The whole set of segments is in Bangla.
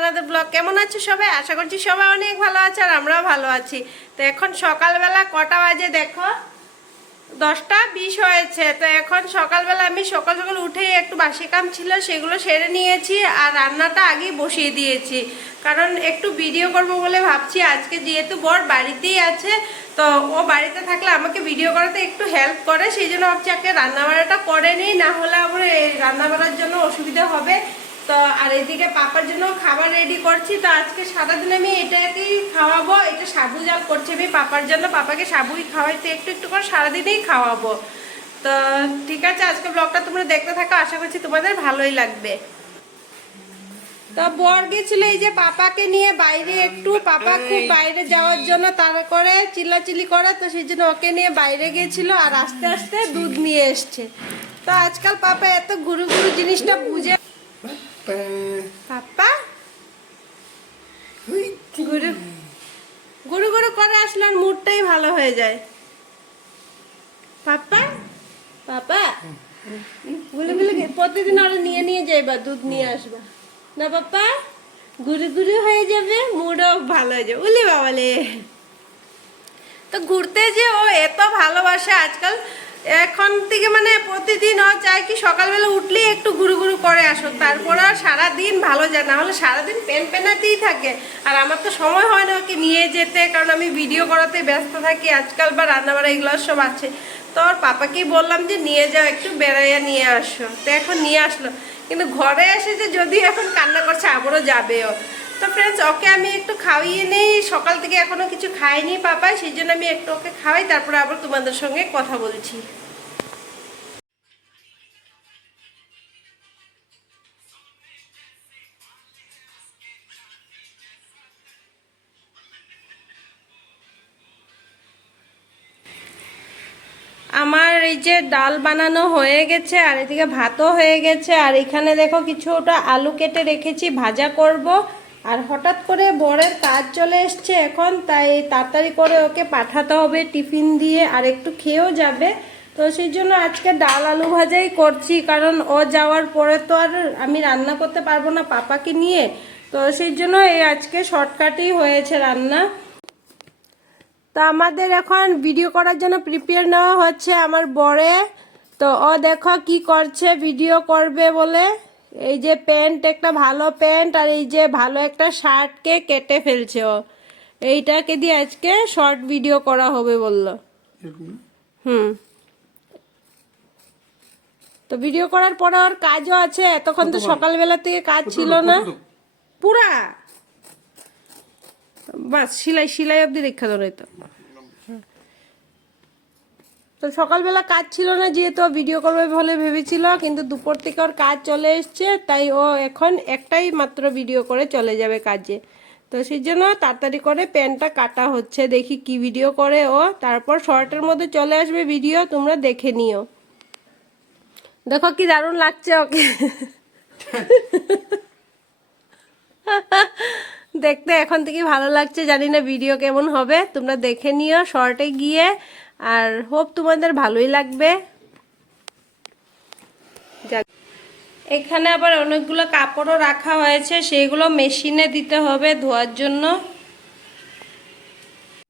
আনাদার ব্লগ কেমন আছো সবাই? আশা করছি সবাই অনেক ভালো আছে আর আমরাও ভালো আছি। তো এখন সকালবেলা কটা বাজে দেখো? দশটা বিশ হয়েছে। তো এখন সকালবেলা আমি সকাল সকাল উঠে একটু বাসি কাম ছিল, সেগুলো সেরে নিয়েছি আর রান্নাটা আগেই বসিয়ে দিয়েছি। কারণ একটু ভিডিও করব বলে ভাবছি, আজকে যেহেতু বর বাড়িতেই আছে, তো ও বাড়িতে থাকলে আমাকে ভিডিও করাতে একটু হেল্প করে। সেই জন্য ভাবছি আজকে রান্নাবাড়াটা করে নিই, না হলে আবার এই রান্নাবাড়ার জন্য অসুবিধা হবে। তো আর এদিকে পাপার জন্য খাবার রেডি করছি, তো আজকে সারাদিন আমি এটাকেই খাওয়াবো। এটা সাবু জাল করছি আমি পাপার জন্য, পাপাকে সাবুই খাওয়াইতে একটু একটু করে সারাদিনেই খাওয়াবো। তো ঠিক আছে, আজকে ব্লগটা তোমরা দেখতে থাকো, আশা করছি তোমাদের ভালোই লাগবে। তো বর গেছিল এই যে পাপাকে নিয়ে বাইরে একটু, পাপা খুব বাইরে যাওয়ার জন্য তারা করে, চিল্লাচিল্লি করে, তো সেই জন্য ওকে নিয়ে বাইরে গিয়েছিল আর আস্তে আস্তে দুধ নিয়ে এসছে। তো আজকাল পাপা এত গুরু গুরু জিনিসটা বুঝে পাপা গুরু গুরু গুরু করে আসলে আর মুডটাই ভালো হয়ে যায়। পাপা পাপা বলে বলে প্রতিদিন আরও নিয়ে নিয়ে যাইবা, দুধ নিয়ে আসবা। না পাপা ঘুরে ঘুরে হয়ে যাবে, মুডও ভালো হয়ে যাবে। উলি বাবালে। তো ঘুরতে যে ও এত ভালোবাসে আজকাল। এখন থেকে মানে প্রতিদিন ও চায় কি সকালবেলা উঠলেই একটু ঘুরু ঘুরু করে আসো তারপর আর সারাদিন ভালো যায় না। হলে সারাদিন পেন পেনাতেই থাকে। আর আমার তো সময় হয় না ওকে নিয়ে যেতে, কারণ আমি ভিডিও করাতে ব্যস্ত থাকি। আজকাল বা রান্নাবাড়া এগুলো সব আছে। তো ওর পাপাকেই বললাম যে, নিয়ে যাও, একটু বেড়াইয়া নিয়ে আসো। তো এখন নিয়ে আসলো। কিন্তু ঘরে এসে যে যদি এখন কান্না করছে, আবারও যাবেও। তো ফ্রেন্ডস ওকে আমি একটু খাইয়ে নেই। সকাল থেকে এখনও কিছু খাইনি পাপাই সেই জন্য আমি একটু ওকে খাওয়াই, তারপরে আবার তোমাদের সঙ্গে কথা বলছি। আমার এই যে ডাল বানানো হয়ে গেছে, আর এদিকে ভাতও হয়ে গেছে, আর এখানে দেখো কিছুটা আলু কেটে রেখেছি, ভাজা করব। আর হঠাৎ করে বরের কাজ চলে এসছে এখন, তাই তাড়াতাড়ি করে ওকে পাঠাতে হবে, টিফিন দিয়ে, আর একটু খেয়েও যাবে। তো সেই জন্য আজকে ডাল আলু ভাজাই করছি, কারণ ও যাওয়ার পরে তো আর আমি রান্না করতে পারব না পাপাকে নিয়ে। তো সেই জন্য এই আজকে শর্টকাটই হয়েছে রান্না। তো আমাদের এখন ভিডিও করার জন্য প্রিপেয়ার নেওয়া হচ্ছে আমার বরে। তো ও দেখো কি করছে, ভিডিও করবে বলে। এই যে প্যান্ট একটা ভালো প্যান্ট আর এই যে ভালো একটা শার্টকে কেটে ফেলছে ও। এইটাকে দিয়ে আজকে শর্ট ভিডিও করা হবে বলল। হুম। তো ভিডিও করার পরে ওর কাজও আছে এতক্ষণ তো সকালবেলা থেকে কাজ ছিল না। পুরা? বাস সেলাই সেলাই অবধি রেখা ধরে তো। তো সকালবেলা কাজ ছিল না, যেহেতু ভিডিও করবে বলে ভেবেছিল, কিন্তু দুপুর থেকে ওর কাজ চলে এসছে, তাই ও এখন একটাই মাত্র ভিডিও করে চলে যাবে কাজে। তো সেই জন্য তাড়াতাড়ি করে প্যান্টটা কাটা হচ্ছে, দেখি কি ভিডিও করে ও। তারপর শর্টের মধ্যে চলে আসবে ভিডিও তোমরা দেখে নিও। দেখো কি দারুণ লাগছে ওকে। দেখতে এখন থেকে ভালো লাগছে, জানি না ভিডিও কেমন হবে, তোমরা দেখে নিও। শর্টে গিয়ে আর হোপ তোমাদের ভালোই লাগবে। এখানে আবার অনেকগুলো কাপড়ও রাখা হয়েছে, সেগুলো মেশিনে দিতে হবে ধোয়ার জন্য।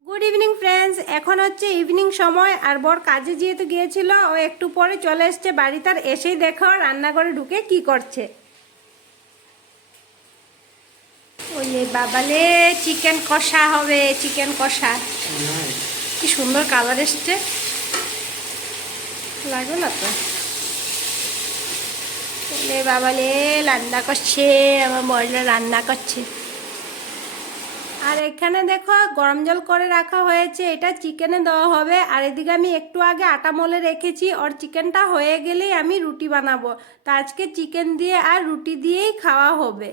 গুড ইভিনিং ফ্রেন্ডস এখন হচ্ছে ইভিনিং সময়, আর বর কাজে যেহেতু গিয়েছিল, ও একটু পরে চলে এসছে বাড়ি তার এসেই দেখো রান্নাঘরে ঢুকে কি করছে। ওলে বাবালে চিকেন কষা হবে চিকেন কষা। সুন্দর কালার এসছে। লাগবে না তো? ওলে বাবালে রান্না করছে, আমার বড়রা রান্না করছে। আর এখানে দেখো, গরম জল করে রাখা হয়েছে। এটা চিকেনে দেওয়া হবে। আর এদিকে আমি একটু আগে আটা মলে রেখেছি। ওর চিকেনটা হয়ে গেলেই আমি রুটি বানাবো। তা আজকে চিকেন দিয়ে আর রুটি দিয়েই খাওয়া হবে।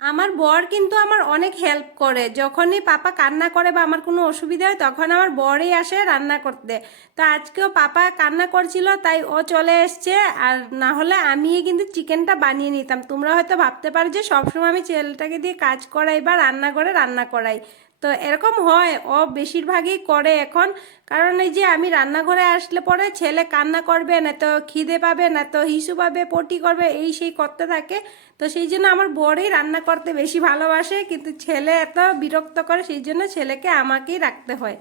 আমার বর কিন্তু আমার অনেক হেল্প করে। যখনই পাপা কান্না করে বা আমার কোনো অসুবিধা হয়, তখন আমার বরই আসে রান্না করতে। তো আজকেও পাপা কান্না করছিল, তাই ও চলে এসছে। আর না হলে আমি কিন্তু চিকেনটা বানিয়ে নিতাম। তোমরা হয়তো ভাবতে পারো যে সবসময় আমি ছেলেটাকে দিয়ে কাজ করাই বা রান্না করে রান্না করাই। তো এরকম হয়। ও বেশিরভাগই করে এখন। কারণ এই যে আমি রান্নাঘরে আসলে পরে ছেলে কান্না করবে না তো খিদে পাবে না তো হিসু পাবে, পটি করবে, এই সেই করতে থাকে। তো সেই জন্য আমার বড়ই রান্না করতে বেশি ভালোবাসে। কিন্তু ছেলে এত বিরক্ত করে সেই জন্য ছেলেকে আমাকেই রাখতে হয়।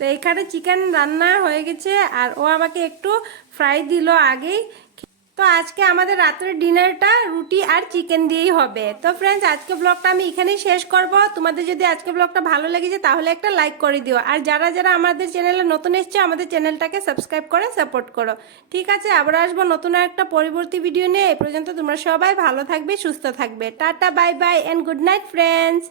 তো এখানে চিকেন রান্না হয়ে গেছে। আর ও আমাকে একটু ফ্রাই দিল আগেই। তো আজকে আমাদের রাত্রের ডিনারটা রুটি আর চিকেন দিয়েই হবে। তো ফ্রেন্ডস আজকে ব্লগটা আমি এখানেই শেষ করব। তোমাদের যদি আজকে ব্লগটা ভালো লেগেছে তাহলে একটা লাইক করে দিও। আর যারা যারা আমাদের চ্যানেলে নতুন এসছে, আমাদের চ্যানেলটাকে সাবস্ক্রাইব করে সাপোর্ট করো। ঠিক আছে, আবার আসব নতুন একটা পরবর্তী ভিডিও নিয়ে। এই পর্যন্ত তোমরা সবাই ভালো থাকবে, সুস্থ থাকবে। Tata bye bye and good night friends